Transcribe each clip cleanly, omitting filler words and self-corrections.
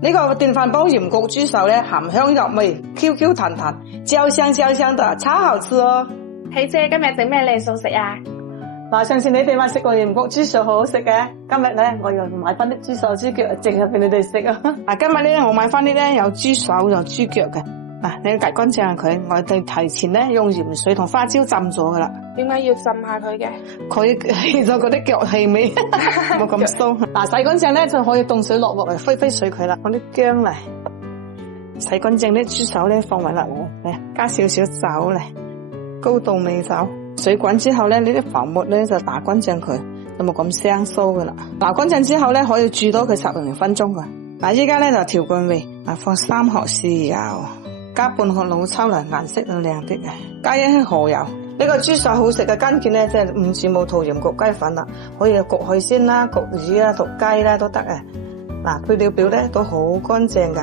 呢個電飯煲鹽焗豬手咧，鹹香入味 ，Q 彈彈，焦香的，超好吃哦！希姐今日整咩靚餸食啊？嗱，上次你哋話食過鹽焗豬手好好食嘅，今日咧我又買翻啲豬手豬腳整下俾你哋食啊！今日咧我買翻啲咧有豬手有豬腳嘅，你要隔乾淨下佢，我哋提前咧用鹽水同花椒浸咗噶啦。點解要浸下佢嘅？佢去咗嗰啲腳氣味，冇咁騷。嗱，洗乾淨咧就可以凍水落嚟揮水佢啦。攞啲薑嚟洗乾淨啲豬手咧放埋落嚟，加少少酒嚟，高度味酒。水滾之後咧，呢啲浮沫咧就打乾淨佢，就冇咁生疏噶啦。撈乾淨之後咧，可以煮多佢10-0分鐘噶。嗱，依家咧就調均味，放3殼豉油，加半殼老抽嚟，顏色就靚啲嘅，加一啲蠔油。呢個豬手好食嘅關鍵咧，即係5字母圖鹽焗雞粉啦，可以焗海鮮啦、焗魚啦、焗雞啦都得嘅。嗱，配料表咧都好乾淨噶，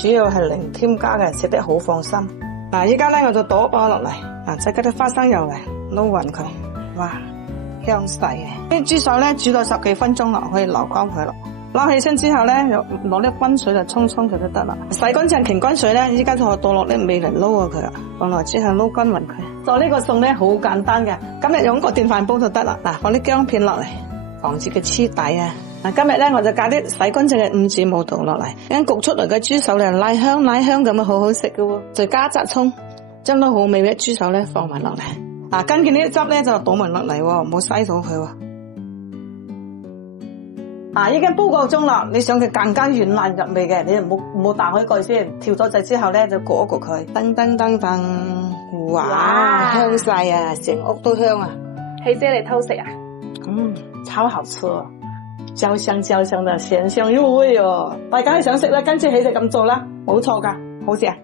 主要係零添加嘅，食得好放心。嗱，依家咧我就倒落嚟，再加啲花生油嚟撈勻佢，哇，香死嘅！啲豬手咧煮到10幾分鐘啦，可以撈乾佢咯。撈起身之後咧，攞啲溫水嚟沖佢就得啦。洗乾淨擎乾水咧，依家就可以倒落啲味嚟撈下佢啦。放落之後撈均勻佢。做呢個餸咧好簡單嘅，今日用個電飯煲就得啦。嗱，放啲薑片落嚟，防止佢黐底啊。嗱，今日咧我就加啲洗乾淨嘅5字母豆落嚟，咁焗出嚟嘅豬手咧奶香咁啊，好好食嘅喎。再加雜蔥，將啲好味嘅豬手咧放埋落嚟。嗱，跟住呢啲汁咧就倒埋落嚟，唔好嘥到佢喎。已經煲夠鐘啦，你想佢更加軟爛入味嘅，你就唔好打開蓋先，調咗掣之後咧就焗一焗佢，噔，哇，香晒啊，成屋都香啊！希姐嚟偷食啊？超好吃哦，焦香的，鮮香入味哦！大家想食咧，跟住起就咁做啦，冇錯噶，好食啊！